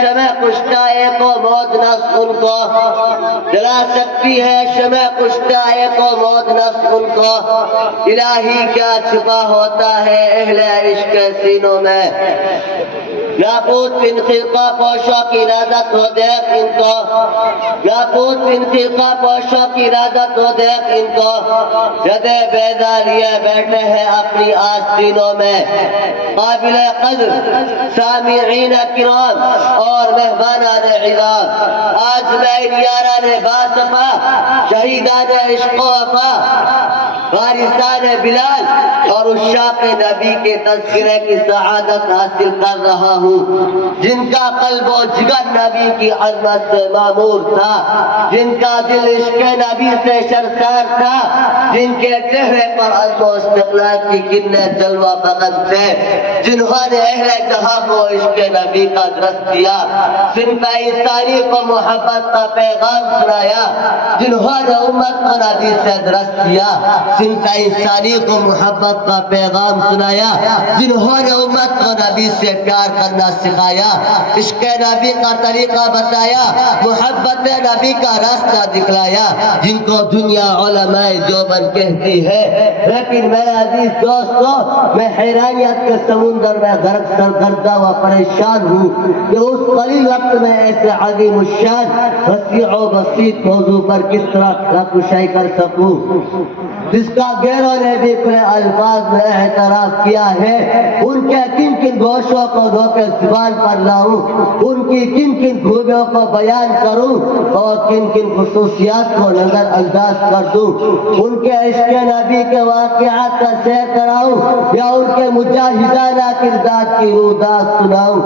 شمع کشتائے کو موت نفس ان کو جلا سکتی ہے، شمع کشتائے کو موت نفس ان کو، الہی کیا چھپا ہوتا ہے اہل عشق کے سینوں میں، ناپوت بن خرقہ پوشوں کی رازت ہو دیکھ ان کو، ناپوت بن خرقہ پوشوں کی رازت ہو دیکھ ان کو، جدے بیدار لیے بیٹھے ہیں اپنی آستینوں میں، قابل قدر سامعین کرام اور مہمانان عزام، آج میں یاران باصفا، شہیدان عشق و وفا، وارثان بلال اور عشاق نبی کے تذکرے کی سعادت حاصل کر رہا ہوں، جن کا قلب و جگر نبی کی عظمت سے معمور تھا، جن کا دل عشق نبی سے سرشار تھا، جن کے چہرے پر عزم و استقلال کی کرنیں جلوہ فقط تھے، جنہوں نے اہل جہاں کو عشق نبی کا درس دیا، صنف انسانی کو محبت کا پیغام سنایا، جنہوں نے امت کو نبی سے درس دیا، صنف انسانی کو محبت کا پیغام سنایا، جنہوں نے امت کو نبی سے پیار کرنا سکھایا، عشق نبی کا طریقہ بتایا، محبت نبی کا راستہ دکھلایا، جن کو دنیا علماء دیوبند کہتی ہے، لیکن میرے عزیز دوستو، میں حیرانیت کے سمندر میں غرق سرگردہ و پریشان ہوں کہ اس قلیل وقت میں ایسے عظیم الشان وسیع و بسیط موضوع پر کس طرح کشائی کر سکوں، جس کا غیروں نے بھی اپنے الفاظ میں اعتراف کیا ہے، ان کے کن کن گوشوں کو روکے زبان پر لاؤں، ان کی کن کن خوبیوں کو بیان کروں اور کن کن خصوصیات کو نظر انداز کر دوں، ان کے عشق نبی کے واقعات کا سیر کراؤں یا ان کے مجاہدانہ کردار کی روداد سناؤں،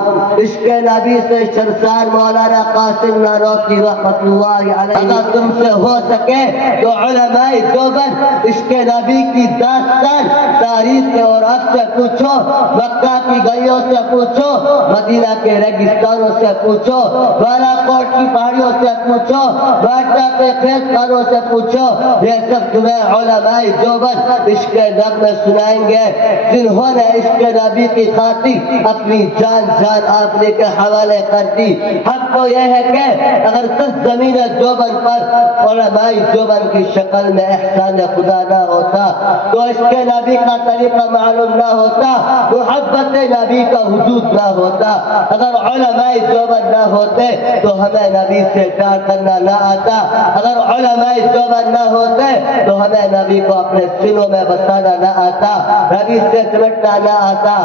عشق نبی سے سرشار مولانا قاسم نانوتوی رحمۃ اللہ علیہ، اگر تم سے ہو سکے تو علماء دیوبند عشق نبی کی داستان تاریخ کے اور اب سے پوچھو، مکہ کی گلیوں سے پوچھو، مدینہ کے ریگستانوں سے پوچھو، بالا کوٹ کی پہاڑیوں سے پوچھو، باٹا کے کھیت خانوں سے پوچھو، یہ سب تمہیں علماء دیوبند عشق نبی سنائیں گے، جنہوں نے عشق نبی کی خاطر اپنی جان آپنے کے حوالے کر دی۔ حق تو یہ ہے کہ اگر سرزمین دیوبند پر علماء دیوبند کی شکل میں احسان خدا نہ ہوتا تو عشق نبی کا طریقہ معلوم نہ ہوتا، محبت نبی کا وجود نہ ہوتا، اگر علماء دیوبند نہ ہوتے تو ہمیں نبی سے پیار کرنا نہ آتا، اگر علماء دیوبند نہ ہوتے تو ہمیں نبی کو اپنے سینوں میں بسانا نہ آتا، نبی سے سمٹنا نہ آتا۔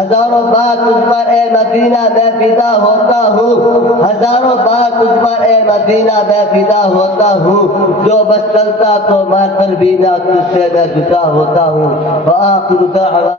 ہزاروں بار تجھ پر اے مدینہ میں فدا ہوتا ہوں، ہزاروں بار تجھ پر اے مدینہ میں فدا ہوتا ہوں، جو بس چلتا تو مار کر بھی نہ تجھ سے میں جدا ہوتا ہوں۔ وآخر دعوانا